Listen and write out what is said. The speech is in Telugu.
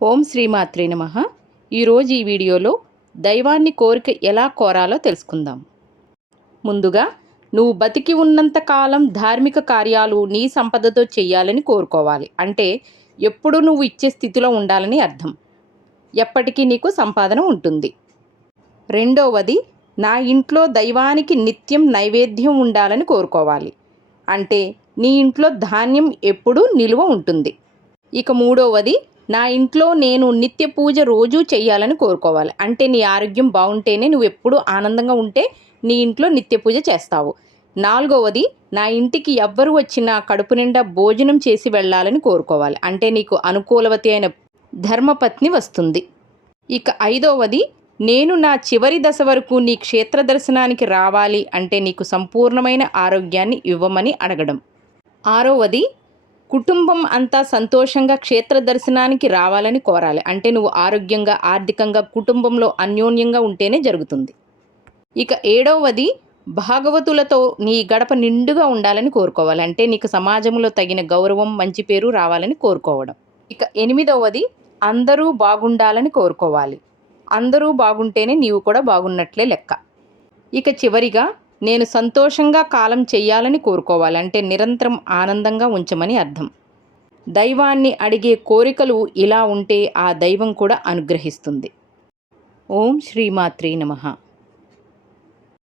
ఓం శ్రీమాత్రే నమః. ఈరోజు ఈ వీడియోలో దైవాన్ని కోరిక ఎలా కోరాలో తెలుసుకుందాం. ముందుగా నువ్వు బతికి ఉన్నంత కాలం ధార్మిక కార్యాలు నీ సంపదతో చెయ్యాలని కోరుకోవాలి. అంటే ఎప్పుడు నువ్వు ఇచ్చే స్థితిలో ఉండాలని అర్థం. ఎప్పటికీ నీకు సంపాదన ఉంటుంది. రెండవది, నా ఇంట్లో దైవానికి నిత్యం నైవేద్యం ఉండాలని కోరుకోవాలి. అంటే నీ ఇంట్లో ధాన్యం ఎప్పుడూ నిలువ ఉంటుంది. ఇక మూడవది, నా ఇంట్లో నేను నిత్య పూజ రోజూ చెయ్యాలని కోరుకోవాలి. అంటే నీ ఆరోగ్యం బాగుంటేనే నువ్వు ఎప్పుడూ ఆనందంగా ఉంటే నీ ఇంట్లో నిత్య పూజ చేస్తావు. నాలుగవది, నా ఇంటికి ఎవ్వరు వచ్చినా కడుపు నిండా భోజనం చేసి వెళ్ళాలని కోరుకోవాలి. అంటే నీకు అనుకూలవతి అయిన ధర్మపత్ని వస్తుంది. ఇక ఐదవది, నేను నా చివరి దశ వరకు నీ క్షేత్ర దర్శనానికి రావాలి అంటే నీకు సంపూర్ణమైన ఆరోగ్యాన్ని ఇవ్వమని అడగడం. ఆరవది, కుటుంబం అంతా సంతోషంగా క్షేత్ర దర్శనానికి రావాలని కోరాలి. అంటే నువ్వు ఆరోగ్యంగా, ఆర్థికంగా, కుటుంబంలో అన్యోన్యంగా ఉంటేనే జరుగుతుంది. ఇక ఏడవది, భాగవతులతో నీ గడప నిండుగా ఉండాలని కోరుకోవాలి. అంటే నీకు సమాజంలో తగిన గౌరవం, మంచి పేరు రావాలని కోరుకోవడం. ఇక ఎనిమిదవది, అందరూ బాగుండాలని కోరుకోవాలి. అందరూ బాగుంటేనే నీవు కూడా బాగున్నట్లే లెక్క. ఇక చివరిగా, నేను సంతోషంగా కాలం చెయ్యాలని కోరుకోవాలి. అంటే నిరంతరం ఆనందంగా ఉంచమని అర్థం. దైవాన్ని అడిగే కోరికలు ఇలా ఉంటే ఆ దైవం కూడా అనుగ్రహిస్తుంది. ఓం శ్రీమాత్రే నమః.